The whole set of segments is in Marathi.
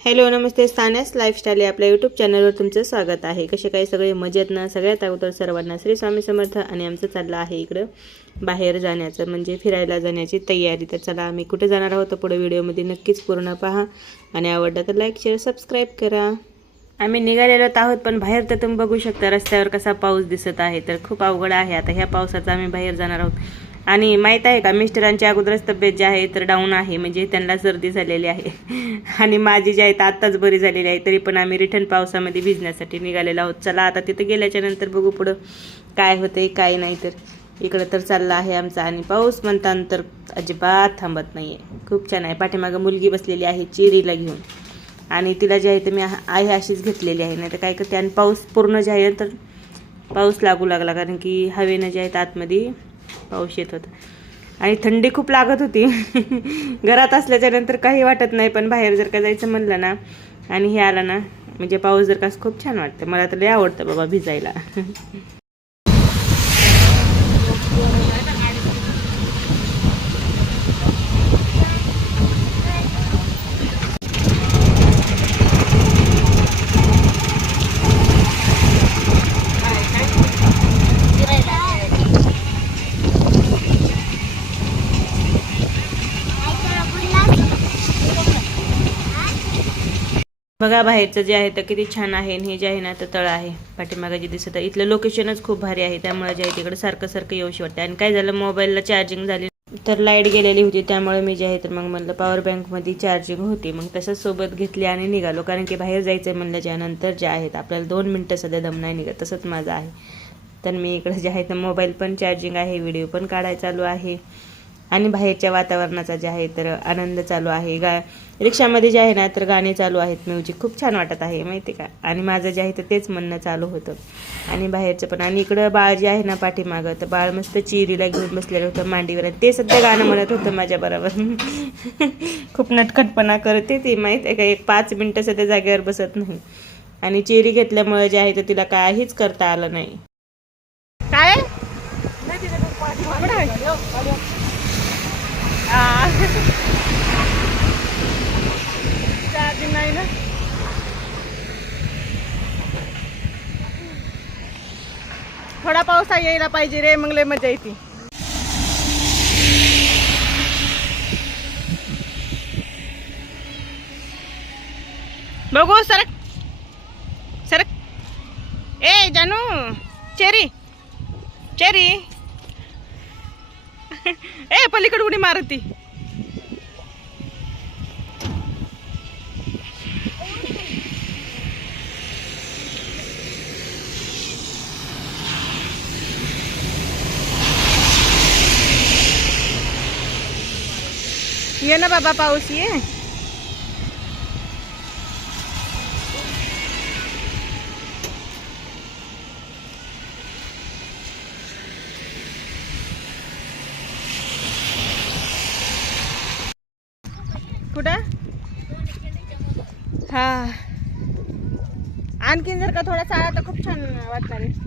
हॅलो नमस्ते. स्थानेस लाईफस्टाईल या आपल्या यूट्यूब चॅनलवर तुमचं स्वागत आहे. कसे काही सगळे? मजेत ना सगळ्यात अगोदर सर्वांना श्री स्वामी समर्थ आणि आमचं चाललं आहे इकडं बाहेर जाण्याचं म्हणजे फिरायला जाण्याची तयारी. तर चला आम्ही कुठे जाणार आहोत? तर पुढे व्हिडिओमध्ये नक्कीच पूर्ण पहा. आणि आवडलं तर लाईक शेअर सबस्क्राईब करा. आम्ही निघालेलो आहोत पण बाहेर तर तुम्ही बघू शकता रस्त्यावर कसा पाऊस दिसत आहे. तर खूप अवघड आहे. आता ह्या पावसाचा आम्ही बाहेर जाणार आहोत. आणि माहीत आहे का मिस्टरांची अगोदरच तब्येत जी आहे तर डाऊन आहे म्हणजे त्यांना सर्दी झालेली आहे. आणि माझी जी आहे तर आत्ताच बरी झालेली आहे तरी पण आम्ही रिटर्न पावसामध्ये भिजण्यासाठी निघालेलो आहोत. चला आता तिथं गेल्याच्यानंतर बघू पुढं काय होतंय काय नाही तर. इकडं तर चालला आहे आमचा आणि पाऊस म्हणतानंतर अजिबात थांबत नाही आहे खूप छान आहे. पाठीमागं मुलगी बसलेली आहे चिरीला घेऊन. आणि तिला जे आहे तर मी आहे अशीच घेतलेली आहे. नाही तर काय करते आणि पाऊस पूर्ण जे आहे तर पाऊस लागू लागला. कारण की हवेनं जे आहे आतमध्ये पाऊस येत होता. आणि थंडी खूप लागत होती. घरात असल्याच्या नंतर काही वाटत नाही पण बाहेर जर का जायचं म्हणलं ना आणि हे आलं ना म्हणजे पाऊस जर का खूप छान वाटतं. मला तर लय आवडतं बाबा भिजायला. बघा बाहेरचं जे आहे तर किती छान आहे आणि हे जे आहे ना तर तळ आहे. पाठीमागं जे दिसत आहे इथलं लोकेशनच खूप भारी आहे. त्यामुळे जे आहे तिकडे सारखं सारखं येऊशी वाटते आणि काय झालं मोबाईलला चार्जिंग झाली. तर लाइट गेलेली होती त्यामुळे मी जे आहे तर मग म्हणलं पॉवर बँकमध्ये चार्जिंग होती. मग तसंच सोबत घेतली आणि निघालो. कारण की बाहेर जायचं म्हणल्याच्या नंतर जे आहेत आपल्याला दोन मिनटं सध्या दम नाही निघत. तसंच माझं आहे. तर मी इकडे जे आहे तर मोबाईल पण चार्जिंग आहे व्हिडिओ पण काढायला चालू आहे. आणि बाहेरच्या वातावरणाचा जे आहे तर आनंद चालू आहे. गा रिक्षामध्ये जे आहे ना तर गाणे चालू आहेत. म्युझिक खूप छान वाटत आहे माहिती का? आणि माझं जे आहे तर तेच म्हणणं चालू होतं. आणि बाहेरचं पण. आणि इकडं बाळ जे आहे ना पाठीमागं तर बाळ मस्त चिरीला घेऊन बसलेलं होतं मांडीवर. ते सध्या गाणं म्हणत होतं माझ्या बरोबर. खूप नटखटपणा करते ती माहीत आहे का? एक पाच मिनटं सध्या जागेवर बसत नाही. आणि चेरी घेतल्यामुळे जे आहे तर तिला काहीच करता आलं नाही. काय? चार्जिंग नाही ना? थोडा पावसा यायला पाहिजे रे मग लय मजा येते. बघू सरक. सरक. ए जानू चेरी. चेरी. ए पलीकडे उडी मारती. ये ना बाबा पाऊस ये। कुठं? हा. आणखीन जर का थोडासा आला तर खूप छान वाटणार आहे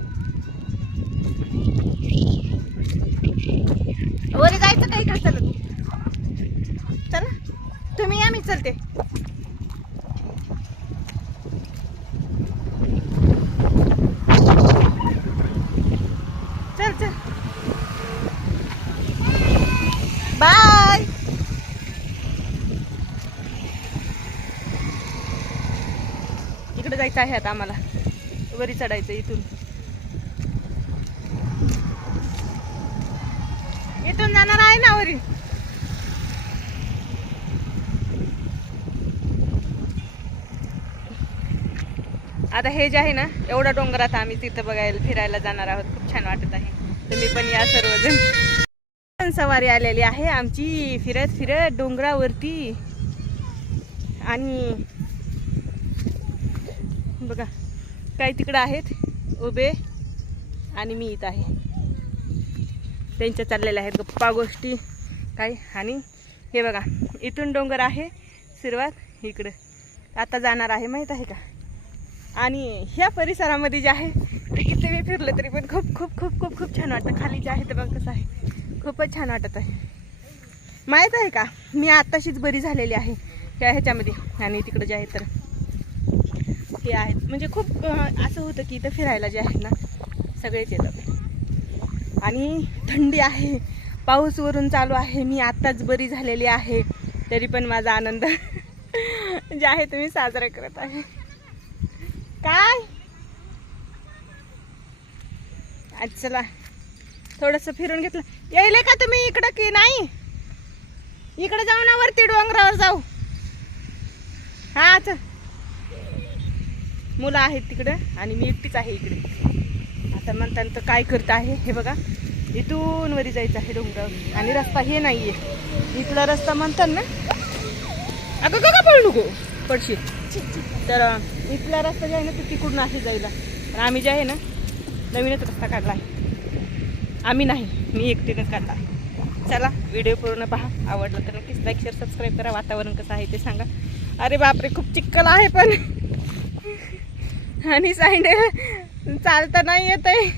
वर जायचं काही का चलत चला चलते चल चल. बाय. इकडे जायचं आहे आता आम्हाला. वरी चढायचं इथून. इथून जाणार आहे ना वरी? आता हे जे आहे ना एवढा डोंगरात आम्ही तिथं बघायला फिरायला जाणार आहोत. खूप छान वाटत आहे. तुम्ही पण या सर्वजण. सवारी आलेली आहे आमची. फिरत फिरत डोंगरावरती. आणि बघा काही तिकडं आहेत? उभे आणि मी इथं आहे. त्यांच्या चाललेल्या आहेत गप्पा गोष्टी. काही आणि हे बघा इथून डोंगर आहे. सुरुवात इकडं. आता जाणार आहे माहीत आहे का? आणि ह्या परिसरामध्ये जे आहे ते किती मी फिरलं तरी पण खूप खूप खूप खूप खूप छान वाटतं. खाली जे आहे ते बघ कसं आहे. खूपच छान वाटत आहे. माहीत आहे का? मी आत्ताशीच बरी झालेली आहे. त्या ह्याच्यामध्ये. आणि तिकडं जे आहे तर हे आहेत. म्हणजे खूप असं होतं की इथं फिरायला जे आहे ना सगळेच येतात. आणि थंडी आहे. पाऊस वरून चालू आहे. मी आत्ताच बरी झालेली आहे. तरी पण माझा आनंद जे आहे तुम्ही साजरा करत आहे. काय? आज चला थोडंसं फिरून घेतलं. यायले का तुम्ही इकडं की नाही? इकडे जाऊ ना वरती डोंगरावर जाऊ. हा चल. मुलं आहेत तिकडं आणि मी एकटीच आहे इकडे. आता म्हणताना तर काय करत आहे हे बघा. इथून वरी जायचं आहे डोंगरावर. आणि रस्ता हे नाहीये. इथला रस्ता म्हणतात ना. अगं का का पळू नको. पडशील. तर इथला रस्ता जे आहे ना तो तिकडून आहे जायला. पण आम्ही जे आहे ना नवीनच रस्ता काढला आहे. आम्ही नाही मी एकटीनेच काढला. चला व्हिडिओ पूर्ण पहा. आवडलं तर नक्कीच लाईक शेअर सबस्क्राईब करा. वातावरण कसं आहे ते सांगा. अरे बापरे खूप चिक्कल आहे पण. आणि साईड चालता नाही येत आहे.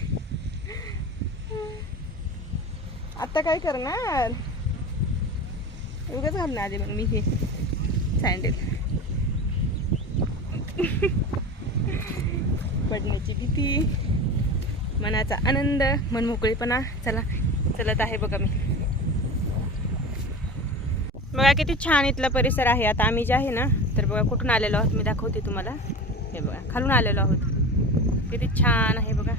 आता काय करणार? उगाच घालणार आधी मग मी हे सँडेल पडण्याची भीती मनाचा आनंद मनमोकळेपणा चला चलत आहे बघा मी. बघा किती छान इथला परिसर आहे. आता आम्ही जे आहे ना तर बघा कुठून आलेलो आहोत मी दाखवते तुम्हाला. हे बघा खालून आलेलो आहोत. किती छान आहे बघा.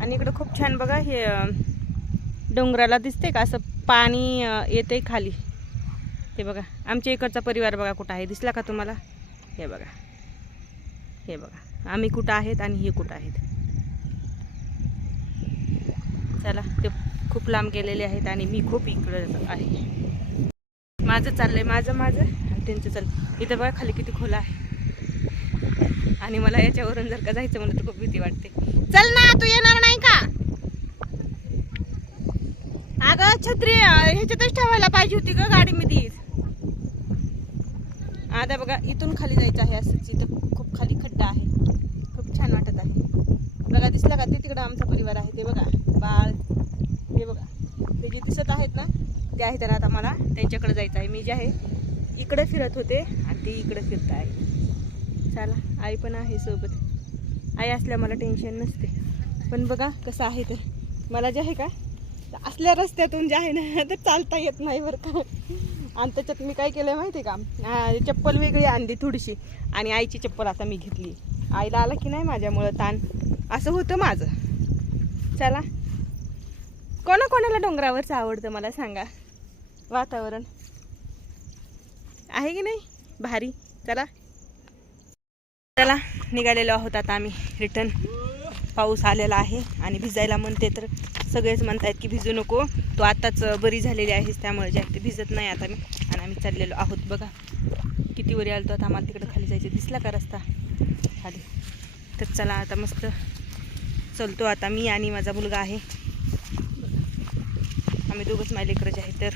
आणि इकडं खूप छान बघा हे डोंगराला दिसते का? असं पाणी येते खाली. हे बघा आमच्या इकडचा परिवार बघा कुठं आहे दिसला का तुम्हाला? हे बघा हे बघा आम्ही कुठं आहेत आणि हे कुठं आहेत? चला ते खूप लांब गेलेले आहेत आणि मी खूप इकडं आहे. माझं चाललंय माझं माझं. आणि त्यांचं चाललं इथं बघा खाली किती खोला आहे. आणि मला याच्यावरून जर का जायचं म्हणलं तर खूप भीती वाटते. चल ना तू येणार नाही का? अगं छत्री ह्याच्यातच ठेवायला पाहिजे होती ग गाडीमध्येच. आता बघा इथून खाली जायचं आहे असंच इथं खूप खाली खड्डा आहे. खूप छान वाटत आहे. बघा दिसला का? ते तिकडं आमचा परिवार आहे ते बघा. बाळ हे बघा. ते जे दिसत आहेत ना ते आहे तर आता मला. त्यांच्याकडे जायचं आहे. मी जे आहे इकडे फिरत होते आणि ते इकडे फिरत आहे चला आई पण आहे सोबत. आई असल्या मला टेन्शन नसते. पण बघा कसं आहे ते. मला जे आहे का असल्या रस्त्यातून जे आहे ना तर चालता येत नाही बरं का. आणि त्याच्यात मी काय केलं माहिती आहे का चप्पल वेगळी आणली थोडीशी. आणि आईची चप्पल आता मी घेतली. आईला आला की नाही माझ्यामुळं ताण? असं होतं माझं. चला. कोणाकोणाला डोंगरावरचं आवडतं मला सांगा? वातावरण. आहे की नाही? भारी. चला. चला. निघालेलो आहोत आता आम्ही. रिटर्न पाऊस आलेला आहे आणि भिजायला म्हणते तर सगळेच म्हणतायत की भिजू नको. तू आताच बरी झालेली आहेस त्यामुळे जास्त भिजत नाही आता मी. आणि आम्ही चाललेलो आहोत बघा. किती वरी आलतो आता आम्हाला तिकडं खाली जायचं. दिसला का रस्ता? खाली. तर चला आता मस्त चलतो आता मी आणि माझा मुलगा आहे. आम्ही दोघंच मायलेकर जे आहे तर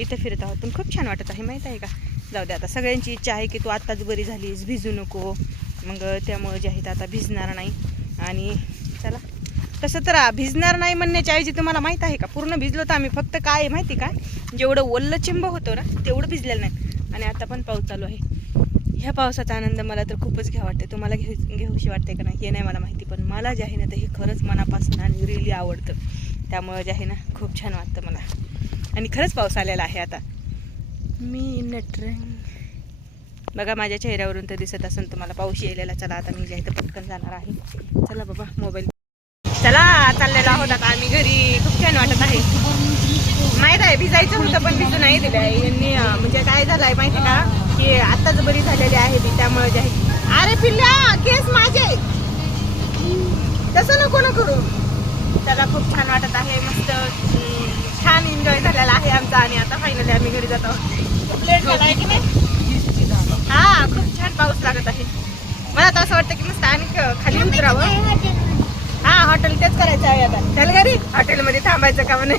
इथं फिरत आहोत. पण खूप छान वाटत आहे माहीत आहे का? जाऊ दे आता. सगळ्यांची इच्छा आहे की तू आत्ताच बरी झालीस भिजू नको. मग त्यामुळे जे आहे आता भिजणार नाही. आणि चला. तसं तर भिजणार नाही म्हणण्याच्या ऐवजी तुम्हाला माहीत आहे का? पूर्ण भिजलो तर आम्ही फक्त काय आहे माहिती काय जेवढं ओल्लं चिंब होतं ना तेवढं भिजलेलं नाही. आणि आता पण पाऊस चालू आहे. ह्या पावसाचा आनंद मला तर खूपच घ्या वाटते तुम्हाला घेऊ घेऊशी वाटते का नाही? हे नाही मला माहिती पण मला जे आहे ना तर हे खरंच मनापासून आणि रिली आवडतं. त्यामुळं जे आहे ना खूप छान वाटतं मला. आणि खरंच पाऊस आलेला आहे आता. मी नटरंग बघा माझ्या चेहऱ्यावरून तर दिसत असेल तुम्हाला. पाऊस यायलेला. चला आता मी जायचं पटकन जाणार आहे. चला बाबा मोबाईल चला चाललेलो आहोत आता आम्ही घरी. खूप छान वाटत आहे. माहीत आहे भिजायचं होतं पण भिजू नाही दिलं आहे. यांनी म्हणजे काय झालं आहे माहिती का? की आत्ताच बरी झालेली आहे ती त्यामुळे जे आहे अरे पिल्ल्या केस माझे. तसं नको ना करू. त्याला खूप छान वाटत आहे मस्त छान एन्जॉय झालेला आहे आमचा. आणि आता फायनली आम्ही घरी जातो खूप लेट झाला आहे की नाही. पाऊस लागत आहे. मला तर असं वाटतं की मस्त आणि खाली उतरावं. हा हॉटेल तेच करायचं आहे आता. चल घरी हॉटेलमध्ये थांबायचं का म्हणे?